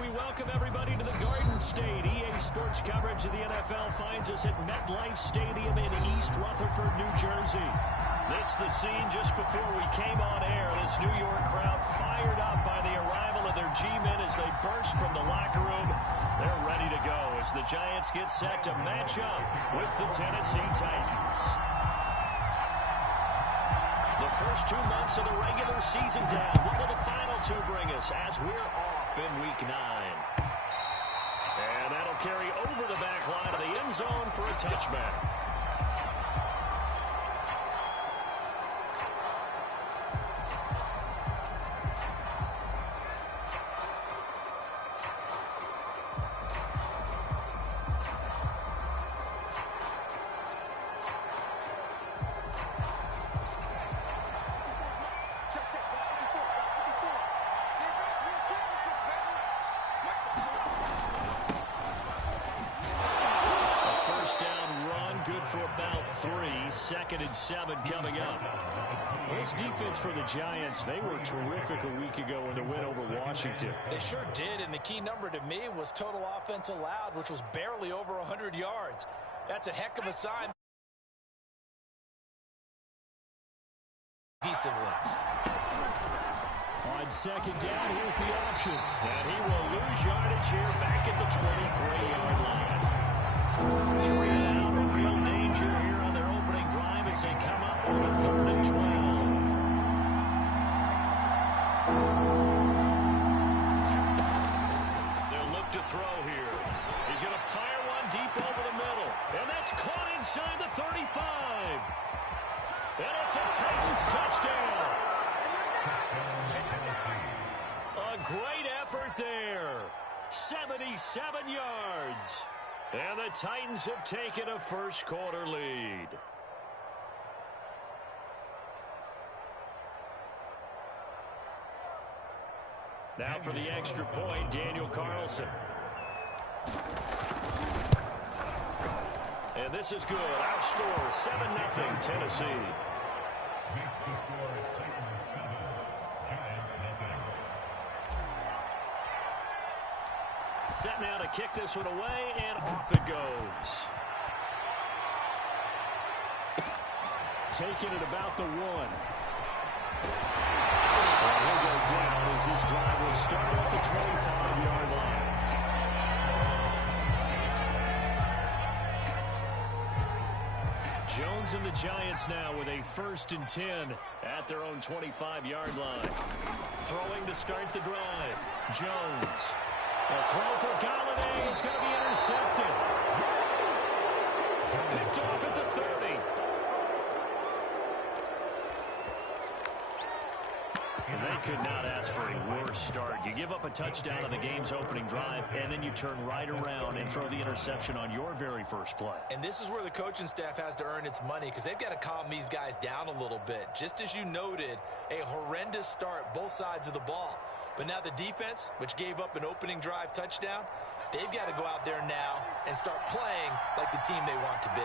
We welcome everybody to the Garden State. EA Sports coverage of the NFL finds us at MetLife Stadium in East Rutherford, New Jersey. This the scene just before we came on air. This New York crowd fired up by the arrival of their G-men as they burst from the locker room. They're ready to go as the Giants get set to match up with the Tennessee Titans. The first 2 months of the regular season down. What will the final two bring us as we're off in Week 9? And that'll carry over the back line of the end zone for a touchback. Second and 7 coming up. This defense for the Giants, they were terrific a week ago in the win over Washington. They sure did, and the key number to me was total offense allowed, which was barely over 100 yards. That's a heck of a sign. Defensively. On second down, here's the option. And he will lose yardage here back at the 23-yard line. 3 and out, a real danger here on their opening drive as they come up on a 3rd and 12. They'll look to throw here. He's going to fire one deep over the middle. And that's caught inside the 35. And it's a Titans touchdown. A great effort there. 77 yards. And the Titans have taken a first quarter lead. Now for the extra point, Daniel Carlson. And this is good. Our score, 7-0 Tennessee. Set now to kick this one away, and off it goes. Taking it about the 1. He'll go down as this drive will start at the 25-yard line. Jones and the Giants now with a 1st and 10 at their own 25-yard line. Throwing to start the drive. Jones. A throw for Galladay. It's going to be intercepted. Picked off at the 30. And they could not ask for a worse start. You give up a touchdown on the game's opening drive, and then you turn right around and throw the interception on your very first play. And this is where the coaching staff has to earn its money because they've got to calm these guys down a little bit. Just as you noted, a horrendous start both sides of the ball. But now the defense, which gave up an opening drive touchdown, they've got to go out there now and start playing like the team they want to be.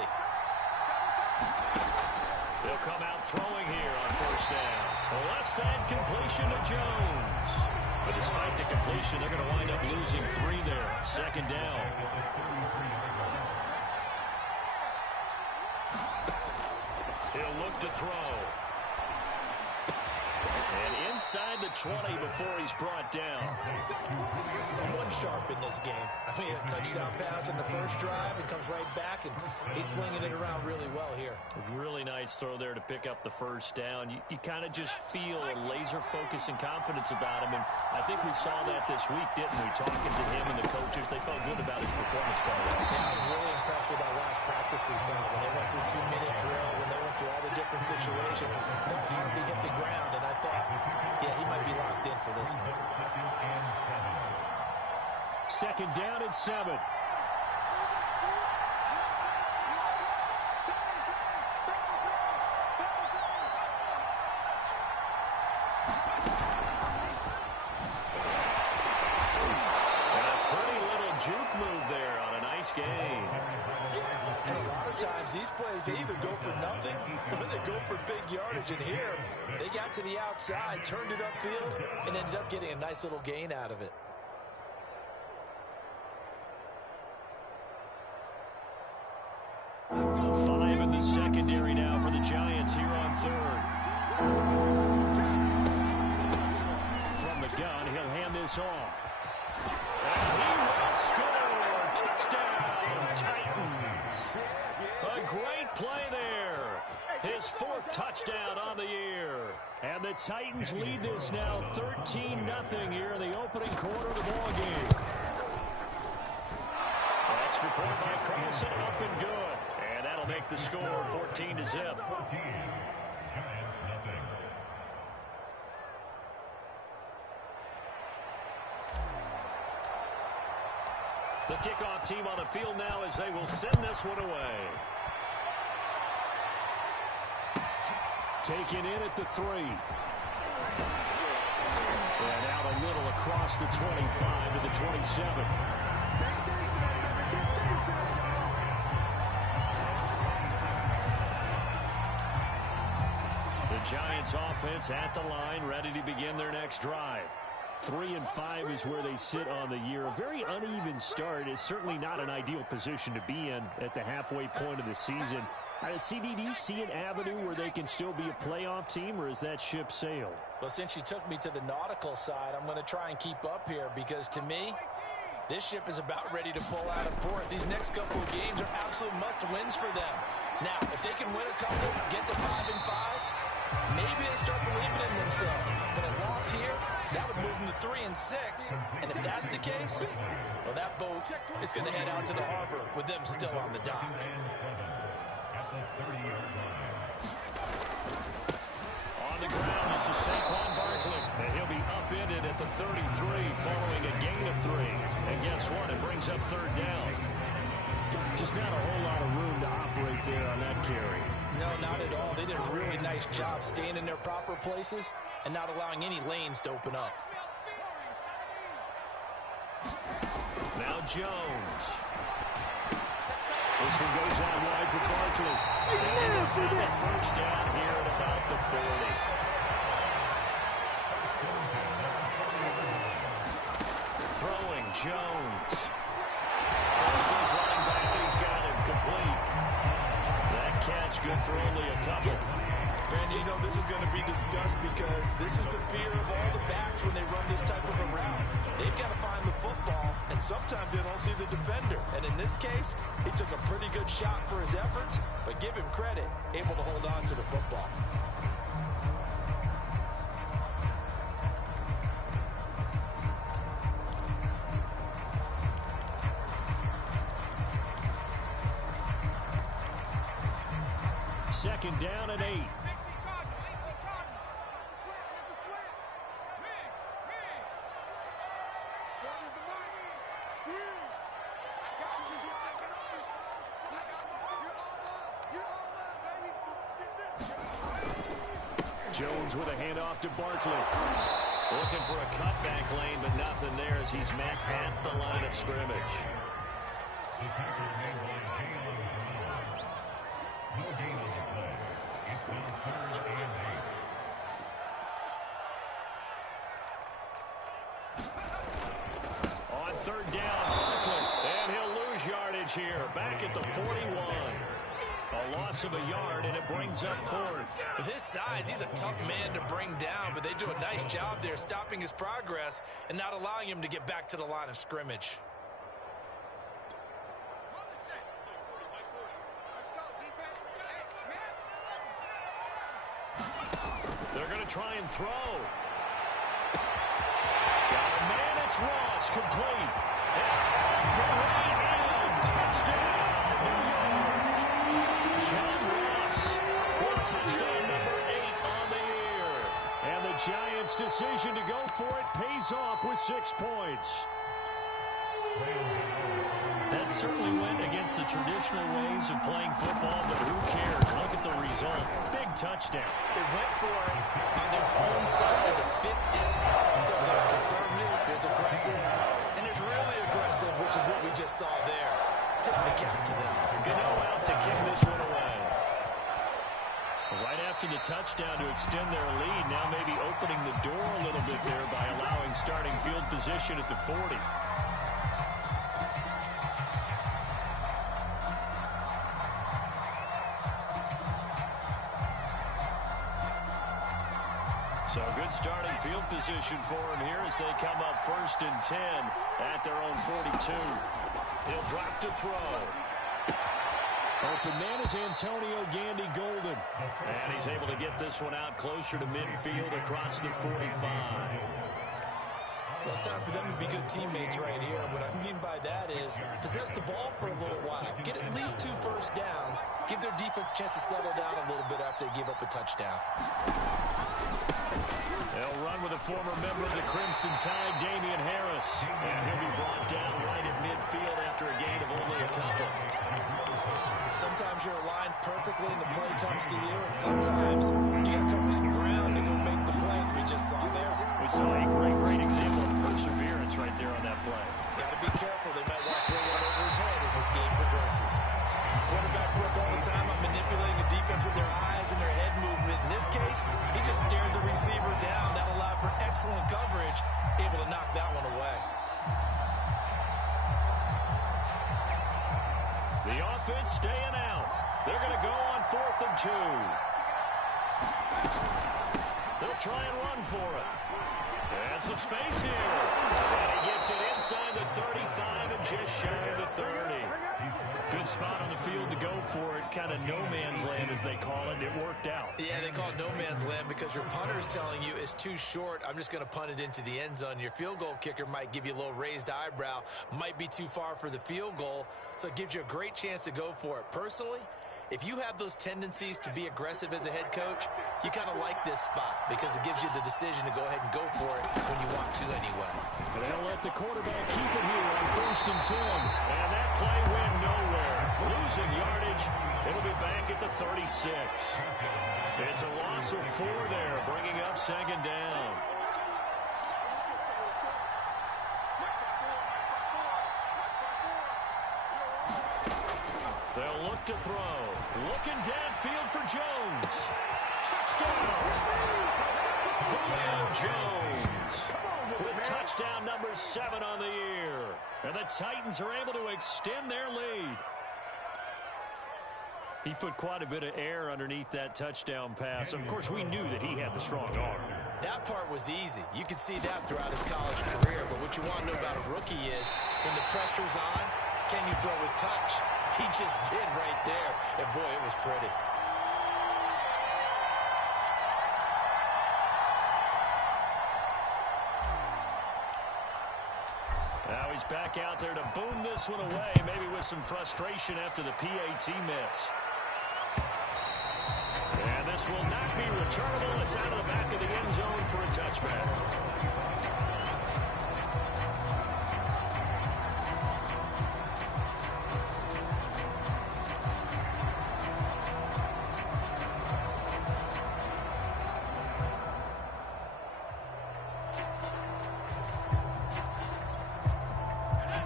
They'll come out throwing here on 1st down. The left side completion to Jones. But despite the completion, they're going to wind up losing 3 there. 2nd down. He'll look to throw. And inside the 20 before he's brought down. Someone sharp in this game. I mean, a touchdown pass in the first drive. It comes right back, and he's flinging it around really well here. Really nice throw there to pick up the first down. You kind of just feel a laser focus and confidence about him, and I think we saw that this week, didn't we? Talking to him and the coaches, they felt good about his performance coming out. Yeah, I was really impressed with that last practice we saw when they went through 2-minute drill, when they went through all the different situations. Ball hardly hit the ground, and I thought, yeah, he might be locked in for this one. Second down and 7. Juke move there on a nice gain. And a lot of times these plays, they either go for nothing or they go for big yardage. And here, they got to the outside, turned it upfield, and ended up getting a nice little gain out of it. Five in the secondary now for the Giants here on third. From the gun, he'll hand this off. And he will score. Touchdown, Titans. A great play there. His 4th touchdown on the year. And the Titans lead this now 13-0 here in the opening quarter of the ballgame. Extra point by Carlson, up and good. And that'll make the score 14-0. The kickoff team on the field now as they will send this one away. Taken in at the 3. And out a little across the 25 to the 27. The Giants offense at the line, ready to begin their next drive. 3-5 is where they sit on the year. A very uneven start is certainly not an ideal position to be in at the halfway point of the season. CD, do you see an avenue where they can still be a playoff team, or is that ship sailed? Well, since you took me to the nautical side, I'm going to try and keep up here because, to me, this ship is about ready to pull out of port. These next couple of games are absolute must-wins for them. Now, if they can win a couple, get to 5-5, maybe they start believing in themselves. But a loss here, that would move them to 3-6. And if that's the case, well, that boat is going to head out to the harbor with them still on the dock. On the ground, this is Saquon Barkley. And he'll be upended at the 33 following a gain of 3. And guess what? It brings up third down. Just not a whole lot of room to operate there on that carry. No, not at all. They did a really nice job staying in their proper places and not allowing any lanes to open up. Now Jones. This one goes out wide for Barkley. And the first down here at about the 40. Throwing Jones. His line back, he's got him complete. That catch good for only a couple. And you know this is going to be discussed because this is the fear of all the backs when they run this type of a route. They've got to find the football, and sometimes they don't see the defender. And in this case, he took a pretty good shot for his efforts, but give him credit, able to hold on to the football. Second down and 8. Jones with a handoff to Barkley. Looking for a cutback lane, but nothing there as he's met at the line of scrimmage. On third down, Barkley, and he'll lose yardage here, back at the 41. A loss of a yard, and it brings up fourth. With his size, he's a tough man to bring down, but they do a nice job there stopping his progress and not allowing him to get back to the line of scrimmage. They're going to try and throw. Got a man, it's Ross, complete. Touchdown, New York. John Ross with touchdown number 8 on the year. And the Giants' decision to go for it pays off with 6 points. That certainly went against the traditional ways of playing football, but who cares? Look at the result. Big touchdown. They went for it on their own side of the 50. So there's conservative, there's aggressive, and there's really aggressive, which is what we just saw there. Tip the cap to them. Gano out to kick this one away. Right after the touchdown to extend their lead, now maybe opening the door a little bit there by allowing starting field position at the 40. So good starting field position for him here as they come up 1st and 10 at their own 42. He'll drop to throw. Open man is Antonio Gandy Golden. And he's able to get this one out closer to midfield across the 45. Well, it's time for them to be good teammates right here. What I mean by that is possess the ball for a little while. Get at least 2 first downs. Give their defense a chance to settle down a little bit after they give up a touchdown. They'll run with a former member of the Crimson Tide, Damian Harris. And he'll be brought down right at midfield after a gain of only a couple. Sometimes you're aligned perfectly and the play comes to you, and sometimes you got to cover some ground to go make the plays we just saw there. We saw a great example of perseverance right there on that play. Got to be careful. They might want to throw one over his head as this game progresses. Quarterbacks work all the time on manipulating the defense with their eyes and their head movement. In this case, he just stared the receiver down. That allowed for excellent coverage, able to knock that one away. The offense staying out. They're going to go on 4th and 2. They'll try and run for it. And some space here. And he gets it inside the 35 and just shy of the 30. Good spot on the field to go for it. Kind of no man's land, as they call it. It worked out. Yeah, they call it no man's land because your punter's telling you it's too short. I'm just going to punt it into the end zone. Your field goal kicker might give you a little raised eyebrow. Might be too far for the field goal. So it gives you a great chance to go for it. Personally, if you have those tendencies to be aggressive as a head coach, you kind of like this spot because it gives you the decision to go ahead and go for it when you want to anyway. But they'll let the quarterback keep it here on 1st and 10. And that play went nowhere. Losing yardage. It'll be back at the 36. It's a loss of 4 there, bringing up 2nd down. They'll look to throw. Looking downfield for Jones. Touchdown! Julio Jones with touchdown number 7 on the year. And the Titans are able to extend their lead. He put quite a bit of air underneath that touchdown pass. Of course, we knew that he had the strong arm. That part was easy. You could see that throughout his college career. But what you want to know about a rookie is when the pressure's on, can you throw with touch? He just did right there. And, boy, it was pretty. Now he's back out there to boom this one away, maybe with some frustration after the PAT miss. And this will not be returnable. It's out of the back of the end zone for a touchback.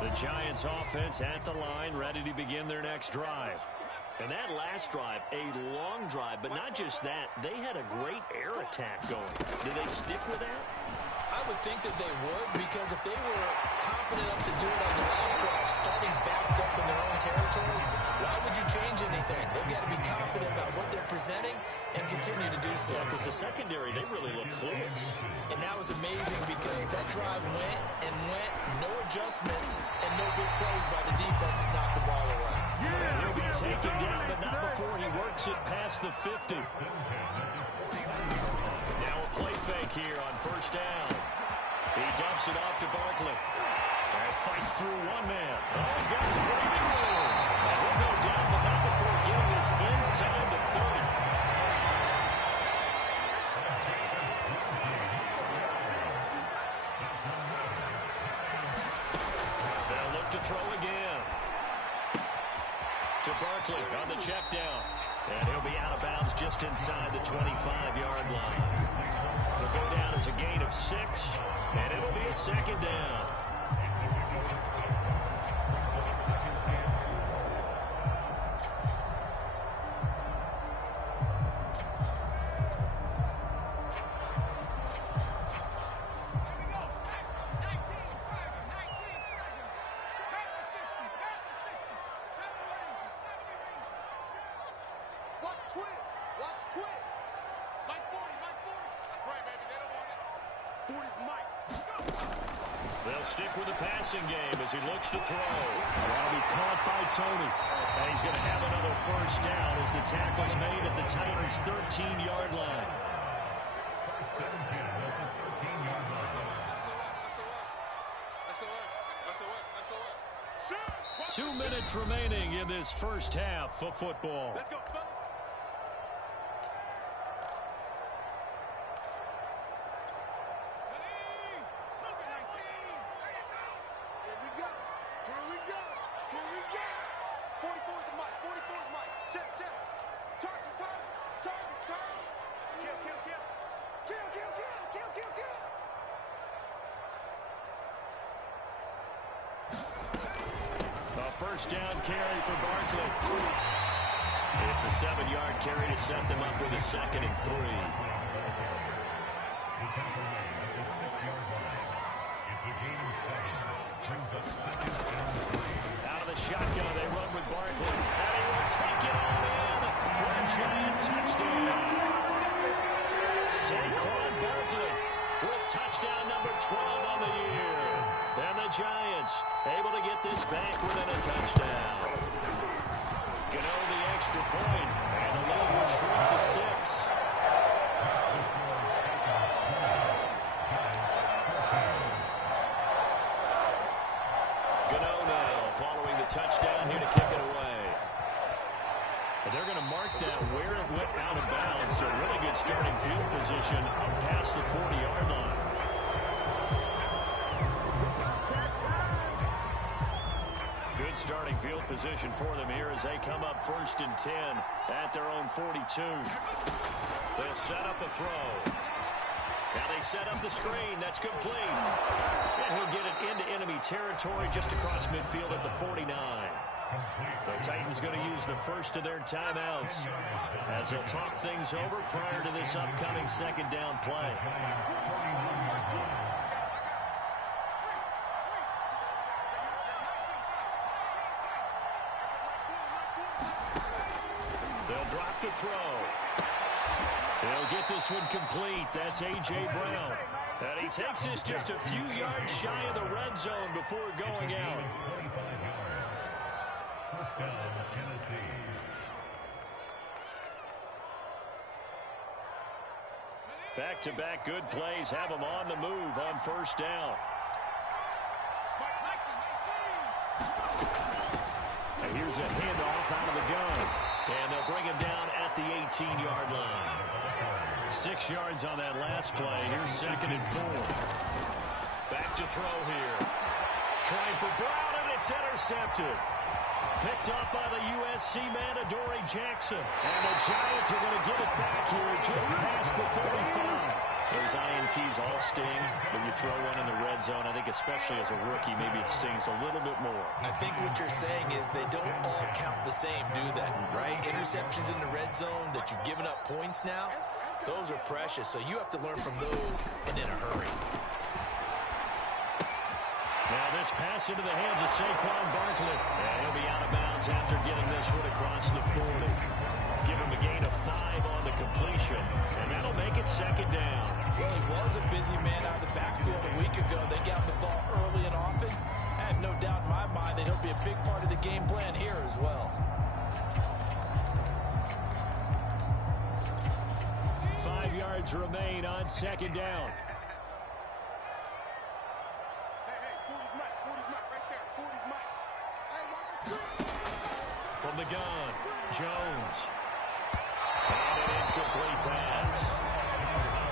The Giants offense at the line, ready to begin their next drive. And that last drive, a long drive, but not just that. They had a great air attack going. Do they stick with that? I would think that they would, because if they were confident enough to do it on the last drive, starting backed up in their own territory, why would you change anything? They've got to be confident about what they're presenting and continue to do so. Yeah, because the secondary, they really look clueless. And that was amazing because that drive went and went, no adjustments, and no big plays by the defense to knock the ball away. He'll be taken down, but not before he works it past the 50. Now a play fake here on first down. He dumps it off to Barkley. And fights through one man. Oh, he's got some breathing room. And he'll go down, but not before getting this inside the 30. They'll look to throw again. To Barkley on the check down. And he'll be out of bounds just inside the 25-yard line. He'll go down as a gain of 6, and it'll be a second down. They'll stick with the passing game as he looks to throw. That'll be caught by Tony. And he's going to have another first down as the tackle's made at the Titans' 13-yard line. Two minutes remaining in this first half of football. Let's go, fellas. First down carry for Barkley. It's a 7-yard carry to set them up with a 2nd and 3. Out of the shotgun, they run with Barkley. And he will take it all in for a giant touchdown. Saquon Barkley with touchdown number 12 on the year. And the Giants able to get this back within a touchdown. Gano the extra point, and the lead will shrink to 6. Gano now following the touchdown here to kick it away. But they're going to mark that where it went out of bounds, so really good starting field position up past the 40-yard line. Good starting field position for them here as they come up 1st and 10 at their own 42. They'll set up a throw. Now they set up the screen. That's complete. And he'll get it into enemy territory just across midfield at the 49. The Titans going to use the first of their timeouts as they'll talk things over prior to this upcoming 2nd down play. They'll drop the throw. They'll get this one complete. That's A.J. Brown. And he takes this just a few yards shy of the red zone before going out. Back-to-back good plays have them on the move on first down. And here's a handoff out of the gun. And they'll bring him down at the 18-yard line. 6 yards on that last play. Here's 2nd and 4. Back to throw here. Trying for Brown, and it's intercepted. Picked up by the USC man, Adoree Jackson. And the Giants are going to get it back here just past the 35. Those INTs all sting when you throw one in the red zone. I think especially as a rookie, maybe it stings a little bit more. I think what you're saying is they don't all count the same, do they? Right? Interceptions in the red zone that you've given up points now, those are precious. So you have to learn from those and in a hurry. Now this pass into the hands of Saquon Barkley. And he'll be out of bounds after getting this one across the 40. Give him a gain of 5 on the completion, and that'll make it second down. Well, he was a busy man out of the backfield a week ago. They got the ball early and often. I have no doubt in my mind that he'll be a big part of the game plan here as well. 5 yards remain on second down. From the gun, Jones. And an incomplete pass.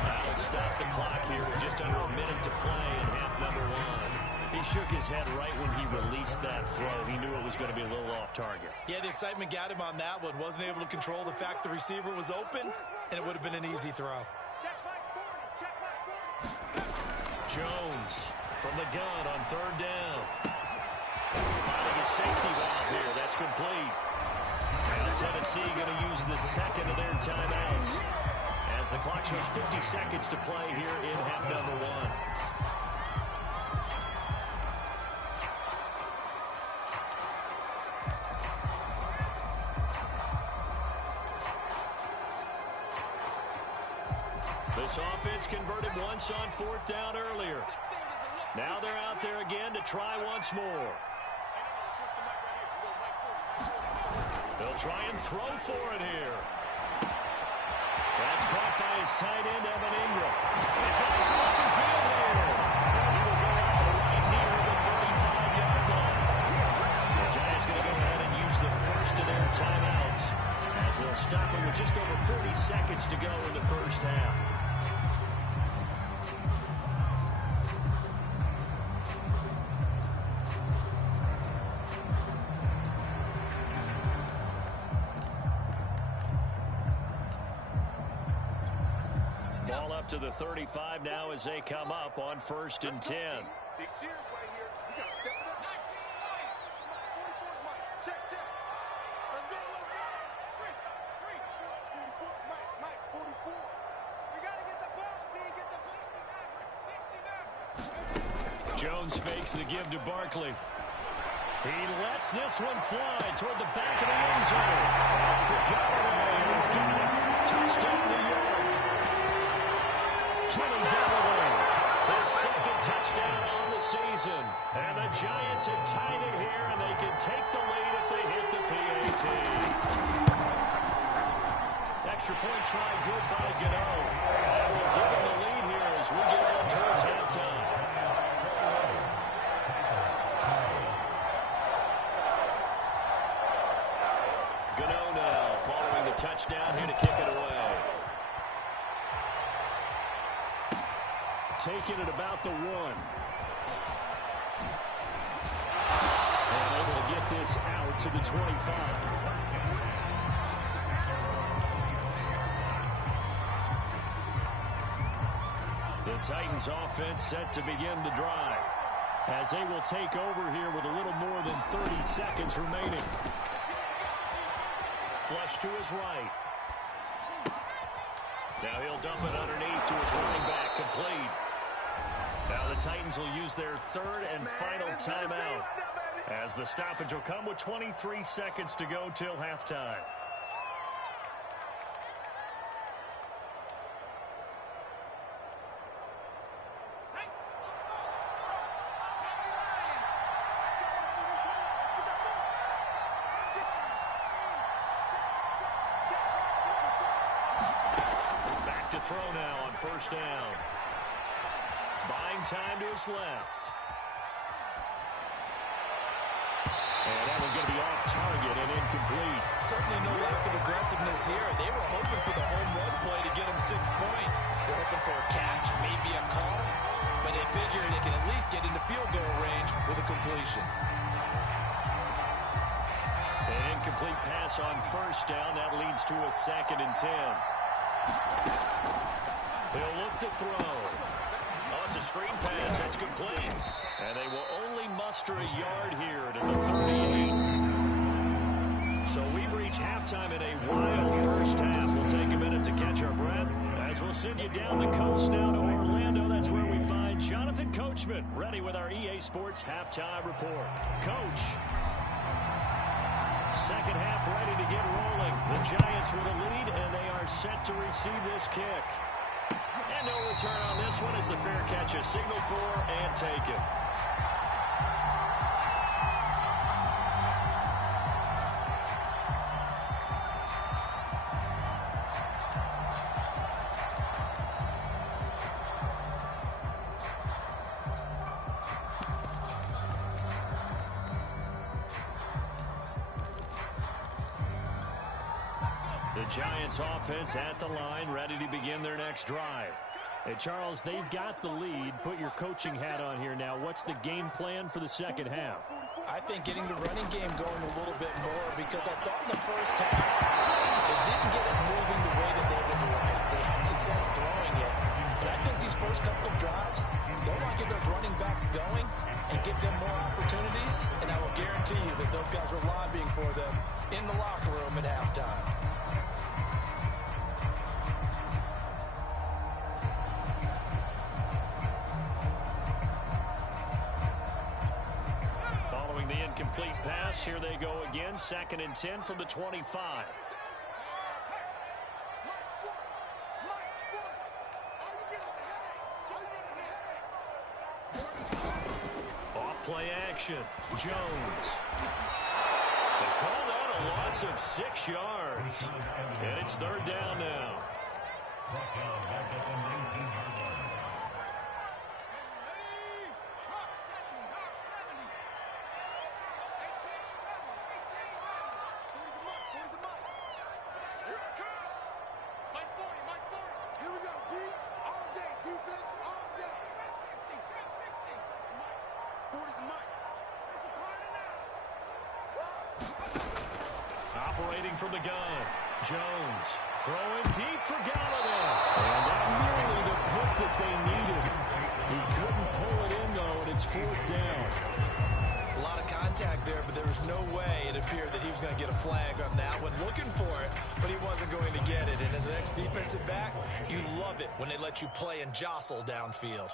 That'll stop the clock here with just under a minute to play in half number 1. He shook his head right when he released that throw. He knew it was going to be a little off target. Yeah, the excitement got him on that one. Wasn't able to control the fact the receiver was open, and it would have been an easy throw. Jones from the gun on third down. Finding a safety valve here. That's complete. And Tennessee going to use the second of their timeouts as the clock shows 50 seconds to play here in half number 1. This offense converted once on fourth down earlier. Now they're out there again to try once more. They'll try and throw for it here. That's caught by his tight end, Evan Ingram. He finds some open field here. He will go out right near the 35-yard line. The Giants going to go ahead and use the first of their timeouts as they'll stop it with just over 40 seconds to go in the first half. Ball up to the 35 now as they come up on 1st and 10. Big series right here. We got to step it up. Check. Let's go. 44, Mike, 44. We got to get the ball. Get the 69. Jones fakes the give to Barkley. He lets this one fly toward the back of the end zone. That's to Galloway, and he's got it. Touchdown, New York. Kenny Galloway, his second touchdown on the season. And the Giants have tied it here, and they can take the lead if they hit the PAT. Extra point try good by Gano. And we'll give him the lead here as we get on towards halftime. Gano now following the touchdown here to kick it away. Taking it about the 1. And able to get this out to the 25. The Titans offense set to begin the drive as they will take over here with a little more than 30 seconds remaining. Flush to his right. Now he'll dump it underneath to his running back, complete. Now the Titans will use their third and final timeout as the stoppage will come with 23 seconds to go till halftime. Back to throw now on first down. Buying time to his left. And that one going to be off target and incomplete. Certainly no lack of aggressiveness here. They were hoping for the home run play to get them 6 points. They're hoping for a catch, maybe a call, but they figure they can at least get into field goal range with a completion. An incomplete pass on first down. That leads to a 2nd and 10. He'll look to throw. Oh, it's a screen pass. That's complete. And they will only muster a yard here to the 38. So we've reached halftime in a wild first half. We'll take a minute to catch our breath as we'll send you down the coast now to Orlando. That's where we find Jonathan Coachman, ready with our EA Sports halftime report. Coach. Second half ready to get rolling. The Giants with a lead, and they are set to receive this kick. And no return on this one as the fair catch is signaled for and taken. The Giants offense at the line, ready to begin their next drive. Hey, Charles, they've got the lead. Put your coaching hat on here now. What's the game plan for the second half? I think getting the running game going a little bit more, because I thought in the first half they didn't get it moving the way that they would like. They had success throwing it. But I think these first couple of drives, they want to get those running backs going and give them more opportunities. And I will guarantee you that those guys were lobbying for them in the locker room at halftime. The incomplete pass. Here they go again. 2nd and 10 from the 25. Off play action. Jones. They called out a loss of 6 yards. And it's 3rd down now. Operating from the gun. Jones throwing deep for Galladay. And not nearly the pick that they needed. He couldn't pull it in, though, and it's 4th down. A lot of contact there, but there was no way it appeared that he was going to get a flag on that one. Looking for it, but he wasn't going to get it. And as an ex-defensive back, you love it when they let you play and jostle downfield.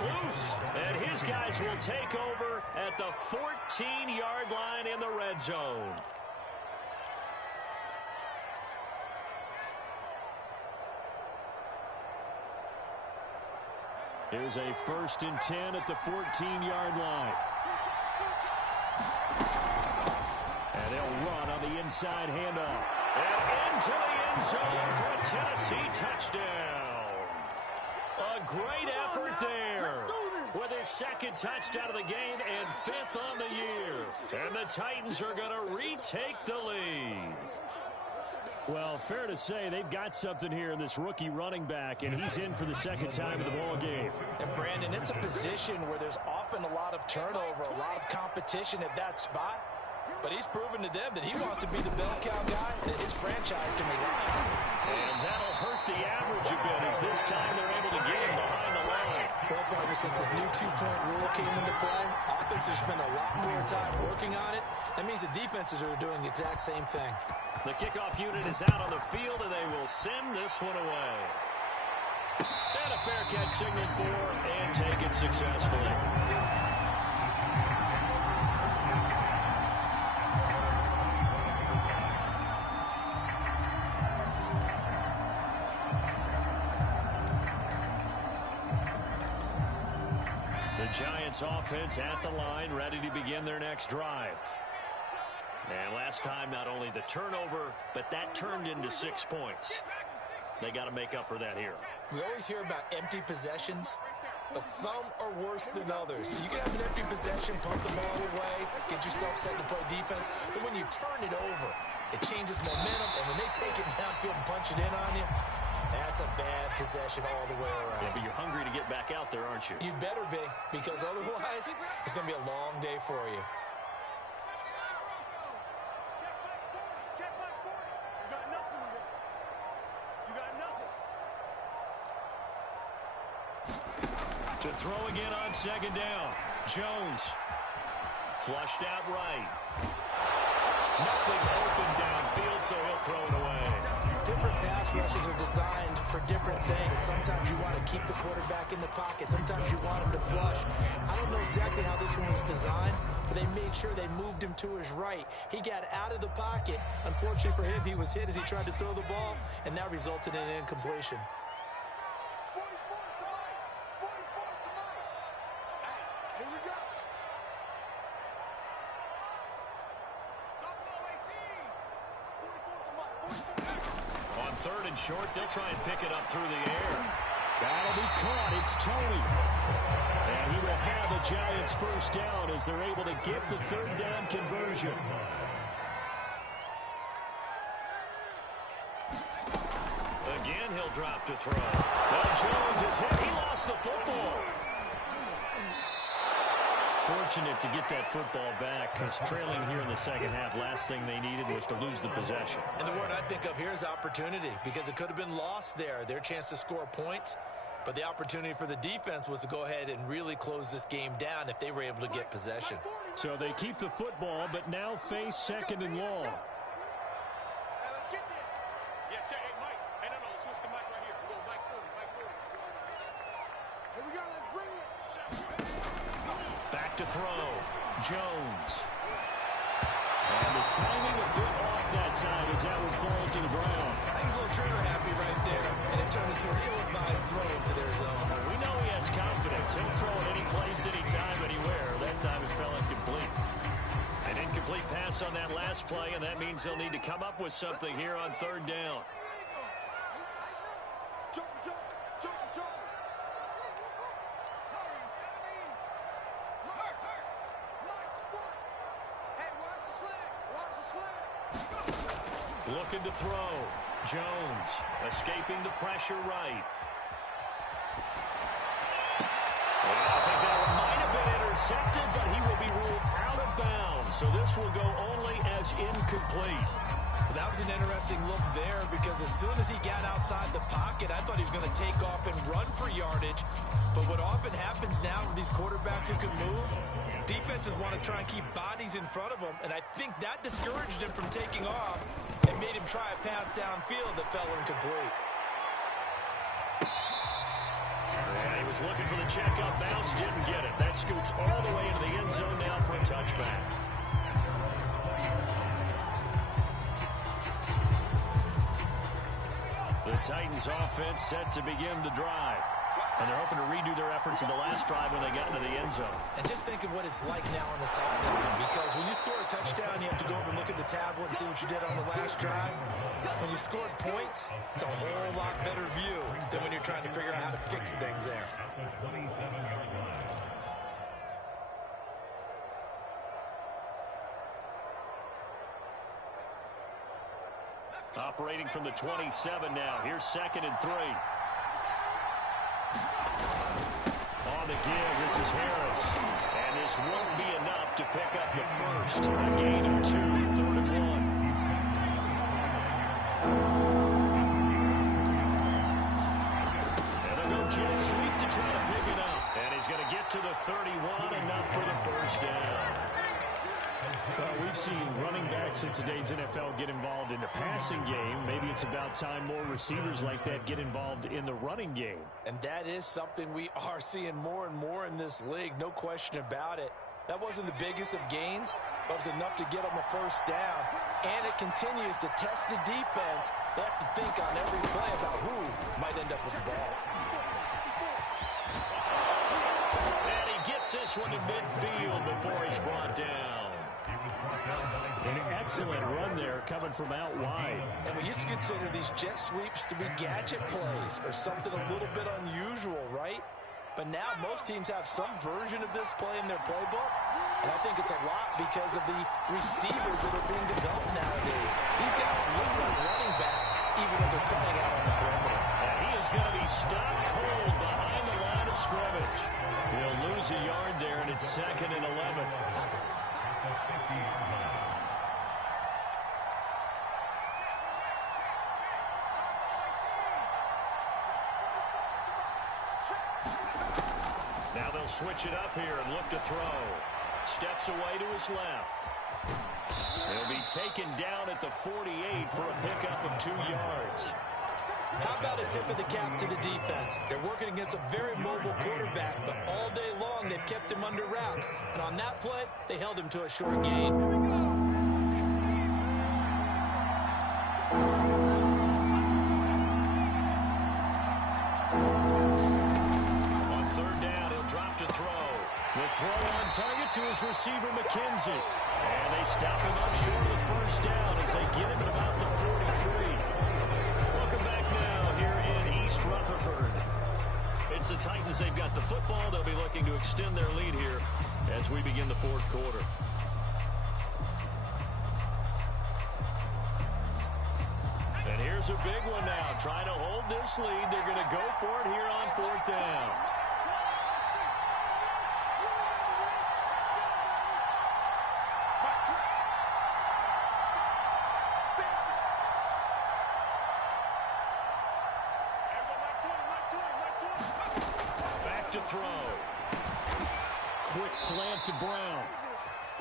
Loose, and his guys will take over at the 14-yard line in the red zone. Here's a 1st and 10 at the 14-yard line. And they'll run on the inside handoff. And into the end zone for a Tennessee touchdown. A great effort there with his 2nd touchdown of the game and 5th on the year. And the Titans are going to retake the lead. Well, fair to say they've got something here in this rookie running back, and he's in for the 2nd time in the ball game. And Brandon, it's a position where there's often a lot of turnover, a lot of competition at that spot. But he's proven to them that he wants to be the bell cow guy that his franchise can rely on. And that'll hurt the average a bit as this time they're able to get him behind the line. Well, partner, since this new 2-point rule came into play, offenses spend a lot more time working on it. That means the defenses are doing the exact same thing. The kickoff unit is out on the field, and they will send this one away. And a fair catch signaled for and taken successfully. Giants offense at the line, ready to begin their next drive. And last time, not only the turnover, but that turned into 6 points. They got to make up for that here. We always hear about empty possessions, but some are worse than others. You can have an empty possession, pump the ball away, get yourself set to play defense, but when you turn it over, it changes momentum, and when they take it downfield and punch it in on you, that's a bad possession all the way around. Yeah, but you're hungry to get back out there, aren't you? You better be, because otherwise, it's going to be a long day for you. Check my 40. You got nothing with it. You got nothing. To throw again on second down. Jones. Flushed out right. Nothing open downfield, so he'll throw it away. Different pass rushes are designed for different things. Sometimes you want to keep the quarterback in the pocket. Sometimes you want him to flush. I don't know exactly how this one was designed, but they made sure they moved him to his right. He got out of the pocket. Unfortunately for him, he was hit as he tried to throw the ball, and that resulted in an incompletion. 44's the mic. 44's the mic. Hey, here we go. Double 18. 44's the mic. 44. On third and short, they'll try and pick it up through the air. That'll be caught. It's Tony. And he will have the Giants first down as they're able to get the third down conversion. Again, he'll drop to throw. Now Jones is hit. He lost the football. Fortunate to get that football back, because trailing here in the second half, last thing they needed was to lose the possession. And the word I think of here is opportunity, because it could have been lost there. Their chance to score points, but the opportunity for the defense was to go ahead and really close this game down if they were able to get possession. So they keep the football, but now face second and long. Hey, let's get there. Yeah, check. Hey, Mike. Hey, no, switch the mic right here. We'll go Mike 40, Mike 40. Here we go. Let's bring it. Back to throw. Jones. And the timing a bit off that time as that one falls to the ground. I think he's a little trigger happy right there, and it turned into an ill-advised throw into their zone. We know he has confidence. He'll throw it any place, anytime, anywhere. That time it fell incomplete. An incomplete pass on that last play, and that means they'll need to come up with something here on third down. Jump. Hey, watch the slant. Watch the slant. Looking to throw. Jones escaping the pressure right. Well, I think that one might have been intercepted, but he will be ruled out of bounds. So this will go only as incomplete. That was an interesting look there, because as soon as he got outside the pocket, I thought he was going to take off and run for yardage. But what often happens now with these quarterbacks who can move, defenses want to try and keep bodies in front of them, and I think that discouraged him from taking off and made him try a pass downfield that fell incomplete. And he was looking for the check-up bounce, didn't get it. That scoots all the way into the end zone now for a touchback. The Titans offense set to begin the drive. And they're hoping to redo their efforts in the last drive when they got into the end zone. And just think of what it's like now on the sideline, because when you score a touchdown, you have to go over and look at the tablet and see what you did on the last drive. When you scored points, it's a whole lot better view than when you're trying to figure out how to fix things there. Operating from the 27 now. Here's 2nd and 3. On the give, this is Harris. And this won't be enough to pick up the first. A gain of 2, 3rd and 1. And they'll go jet sweep to try to pick it up. And he's going to get to the 31, enough for the first down. Well, we've seen running backs in today's NFL get involved in the passing game. Maybe it's about time more receivers like that get involved in the running game. And that is something we are seeing more and more in this league, no question about it. That wasn't the biggest of gains, but it was enough to get them a first down. And it continues to test the defense. They have to think on every play about who might end up with the ball. And he gets this one to midfield before he's brought down. An excellent run there coming from out wide. And we used to consider these jet sweeps to be gadget plays or something a little bit unusual, right? But now most teams have some version of this play in their playbook. And I think it's a lot because of the receivers that are being developed nowadays. These guys look like running backs even though they're playing out on the perimeter. And he is going to be stopped cold behind the line of scrimmage. He'll lose a yard there, and it's 2nd and 11. Now they'll switch it up here and look to throw. Steps away to his left. He'll be taken down at the 48 for a pickup of 2 yards. How about a tip of the cap to the defense? They're working against a very mobile quarterback, but all day long they've kept him under wraps. And on that play, they held him to a short gain. On 3rd down, he'll drop to throw. The throw on target to his receiver, McKenzie. And they stop him up short of the 1st down as they get him at about the 43. Welcome back now here in East Rutherford. It's the Titans. They've got the football. They'll be looking to extend their lead here as we begin the 4th quarter. And here's a big one now. Trying to hold this lead. They're going to go for it here on 4th down. Back to throw. Quick slant to Brown.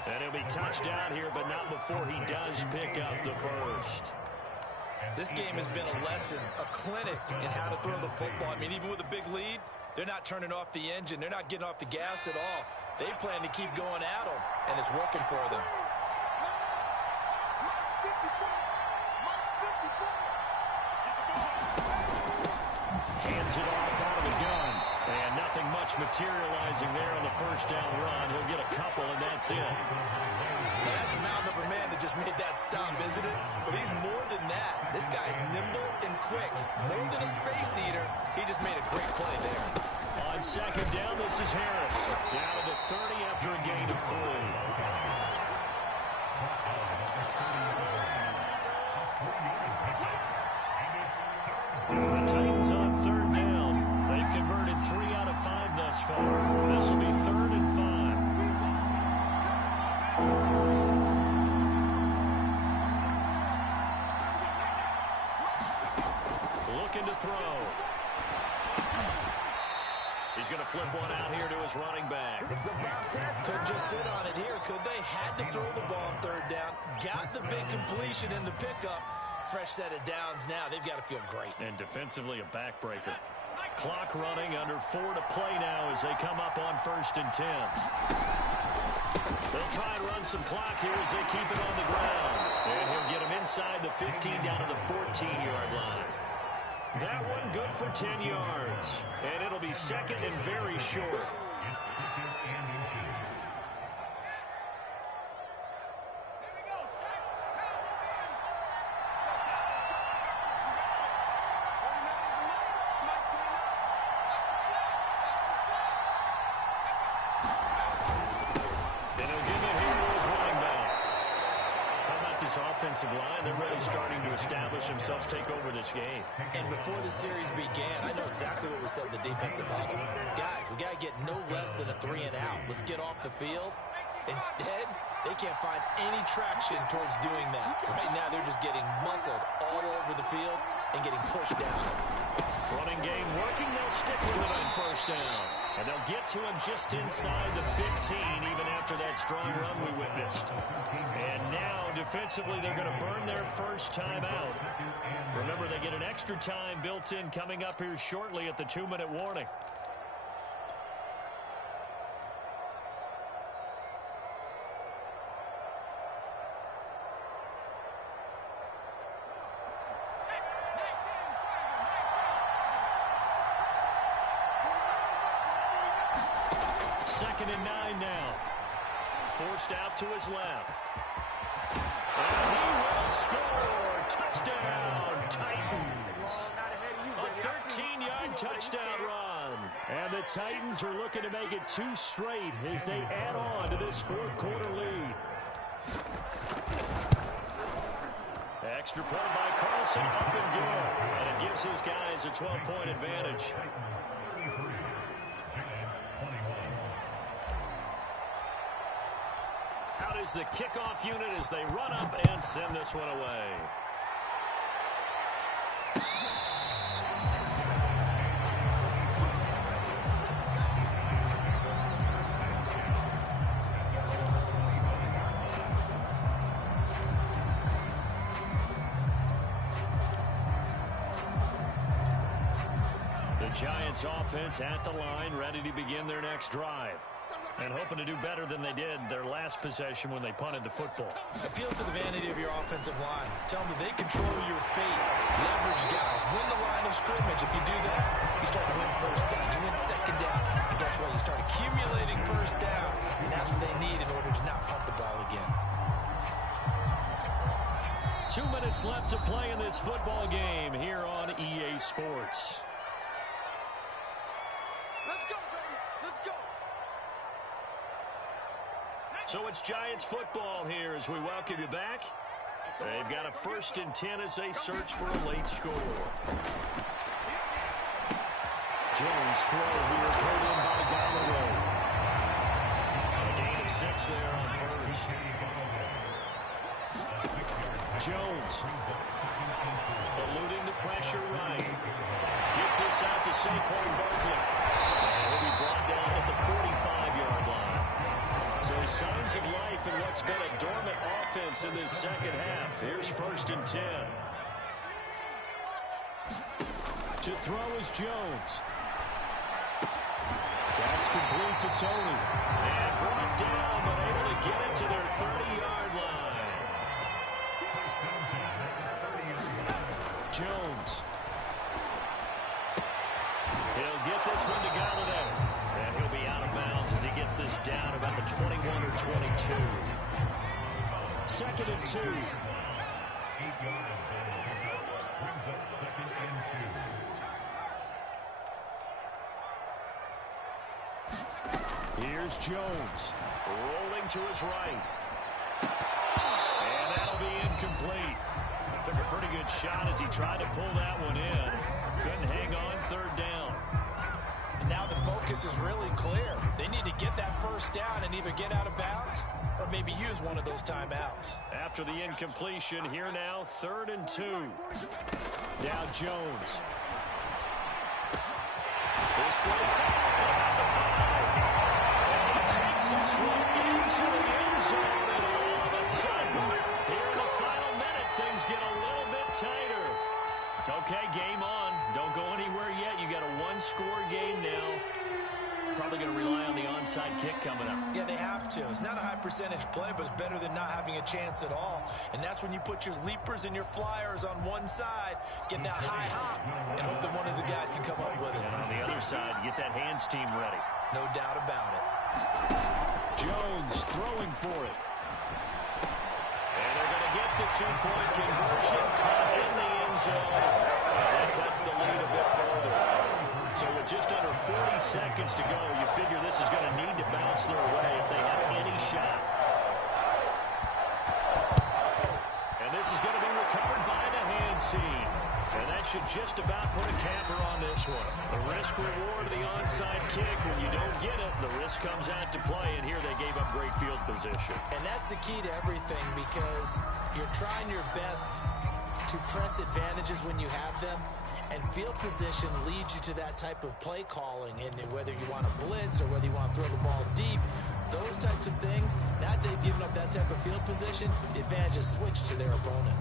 And he'll be touchdown here, but not before he does pick up the first. This game has been a lesson, a clinic in how to throw the football. I mean, even with a big lead, they're not turning off the engine. They're not getting off the gas at all. They plan to keep going at them, and it's working for them. Hands it off out of the gun. And nothing much materializing there on the 1st down run. He'll get a couple, and that's it. Now, that's a mountain of a man that just made that stop, isn't it? But he's more than that. This guy's nimble and quick. More than a space eater, he just made a great play there. On 2nd down, this is Harris. Down to the 30 after a gain of 3. The Titans on 3rd down. They've converted 3 out of 5 thus far. This will be 3rd and 5. Looking to throw. He's going to flip one out here to his running back. Couldn't just sit on it here, could they? Had to throw the ball on 3rd down. Got the big completion in the pickup. Fresh set of downs now. They've got to feel great. And defensively, a backbreaker. Clock running, under 4 to play now as they come up on 1st and 10. They'll try and run some clock here as they keep it on the ground. And he'll get him inside the 15 down to the 14-yard line. That one good for 10 yards. And it'll be 2nd and very short. Offensive line, they're really starting to establish themselves, take over this game. And before the series began, I know exactly what was said in the defensive huddle. Guys, we got to get no less than a 3 and out. Let's get off the field. Instead, they can't find any traction towards doing that. Right now, they're just getting muscled all over the field and getting pushed down. Running game working, they'll stick with it on 1st down. And they'll get to him just inside the 15, even after that strong run we witnessed. And now, defensively, they're going to burn their first time out. Remember, they get an extra time built in coming up here shortly at the 2-minute warning. Second and 9 now. Forced out to his left. And he will score. Touchdown, Titans. A 13-yard touchdown run. And the Titans are looking to make it 2 straight as they add on to this 4th quarter lead. Extra point by Carlson, up and good. And it gives his guys a 12-point advantage. Out is the kickoff unit as they run up and send this one away. Giants offense at the line, ready to begin their next drive. And hoping to do better than they did their last possession when they punted the football. Appeal to the vanity of your offensive line. Tell them that they control your fate. Leverage guys. Win the line of scrimmage. If you do that, you start to win first down. You win second down. And guess what? You start accumulating first downs. And that's what they need in order to not punt the ball again. 2 minutes left to play in this football game here on EA Sports. Let's go, baby. Let's go. So it's Giants football here as we welcome you back. They've got a 1st and 10 as they search for a late score. Jones throw here, pulled in by Galloway. A gain of 6 there on first. Jones eluding the pressure right. Gets this out to Saquon Barkley. And he'll be brought down at the 45-yard line. So signs of life in what's been a dormant offense in this second half. Here's 1st and 10. To throw is Jones. That's complete to Tony. And brought down, but able to get it to their 30-yard line. Jones. He'll get this one to Galladay. And he'll be out of bounds as he gets this down about the 21 or 22. 2nd and 2. Here's Jones. Rolling to his right. And that'll be incomplete. Took a pretty good shot as he tried to pull that one in. Couldn't hang on 3rd down. And now the focus is really clear. They need to get that first down and either get out of bounds or maybe use one of those timeouts. After the incompletion, here now, 3rd and 2. Now Jones. This throw about the 5. And he takes this one into the end zone. And all of a sudden, here in the final minute, things get a little bit tighter. Okay, game on. Don't go anywhere yet. You got a 1-score game now. Probably going to rely on the onside kick coming up. Yeah, they have to. It's not a high percentage play, but it's better than not having a chance at all. And that's when you put your leapers and your flyers on one side, get that high hop, and hope that one of the guys can come up with it. And on the other side, get that hands team ready. No doubt about it. Jones throwing for it. And they're going to get the 2-point conversion, caught in the end zone. And that cuts the lead a bit further. So with just under 40 seconds to go, you figure this is going to need to bounce their way if they have any shot. And this is going to be recovered by the hands team. And that should just about put a capper on this one. The risk-reward of the onside kick. When you don't get it, the risk comes out to play. And here they gave up great field position. And that's the key to everything, because you're trying your best to press advantages when you have them. And field position leads you to that type of play calling. And whether you want to blitz or whether you want to throw the ball deep, those types of things, now that they've given up that type of field position, the advantage is switched to their opponent.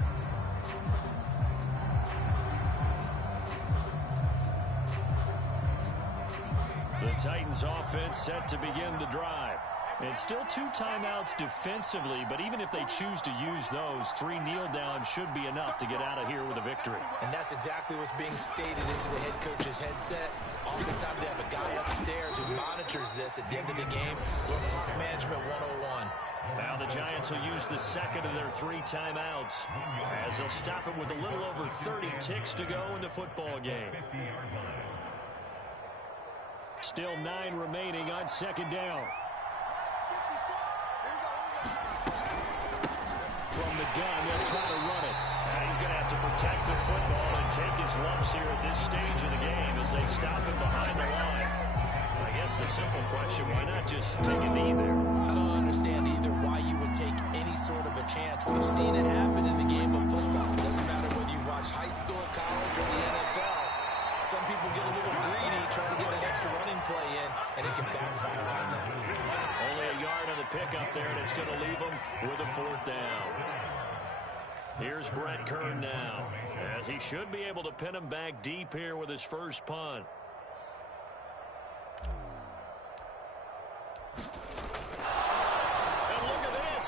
The Titans offense set to begin the drive. And still 2 timeouts defensively, but even if they choose to use those, 3 kneel downs should be enough to get out of here with a victory. And that's exactly what's being stated into the head coach's headset. Oftentimes they have a guy upstairs who monitors this at the end of the game. Little clock management 101. Now the Giants will use the 2nd of their 3 timeouts as they'll stop it with a little over 30 ticks to go in the football game. Still 9 remaining on 2nd down. From the gun, they'll try to run it. And he's going to have to protect the football and take his lumps here at this stage of the game as they stop him behind the line. I guess the simple question, why not just take a knee there? I don't understand either why you would take any sort of a chance. We've seen it happen in the game of football. It doesn't matter whether you watch high school, college, or the NFL. Some people get a little greedy trying to get that extra running play in, and it can backfire on them. Only a yard on the pickup there, and it's going to leave them with a 4th down. Here's Brett Kern now, as he should be able to pin him back deep here with his first punt.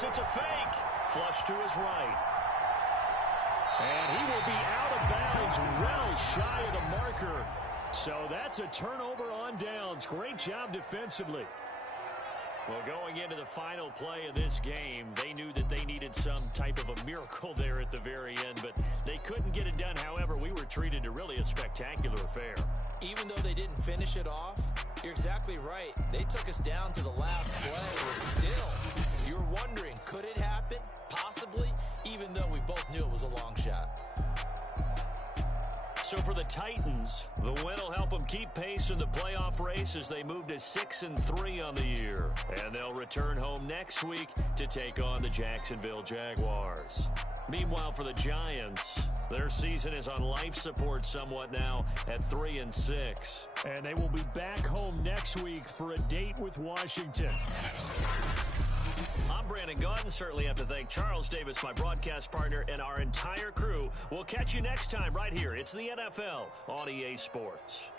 this. It's a fake. Flush to his right. And he will be out of bounds, well shy of the marker. So that's a turnover on downs. Great job defensively. Well, going into the final play of this game, they knew that they needed some type of a miracle there at the very end, but they couldn't get it done. However, we were treated to really a spectacular affair. Even though they didn't finish it off, you're exactly right. They took us down to the last play. But still, you were wondering, could it happen? Possibly, even though we both knew it was a long shot. So for the Titans, the win will help them keep pace in the playoff race as they move to 6-3 on the year. And they'll return home next week to take on the Jacksonville Jaguars. Meanwhile, for the Giants, their season is on life support somewhat now at 3-6. And they will be back home next week for a date with Washington. I'm Brandon Gaudin. Certainly have to thank Charles Davis, my broadcast partner, and our entire crew. We'll catch you next time right here. It's the NFL on EA Sports.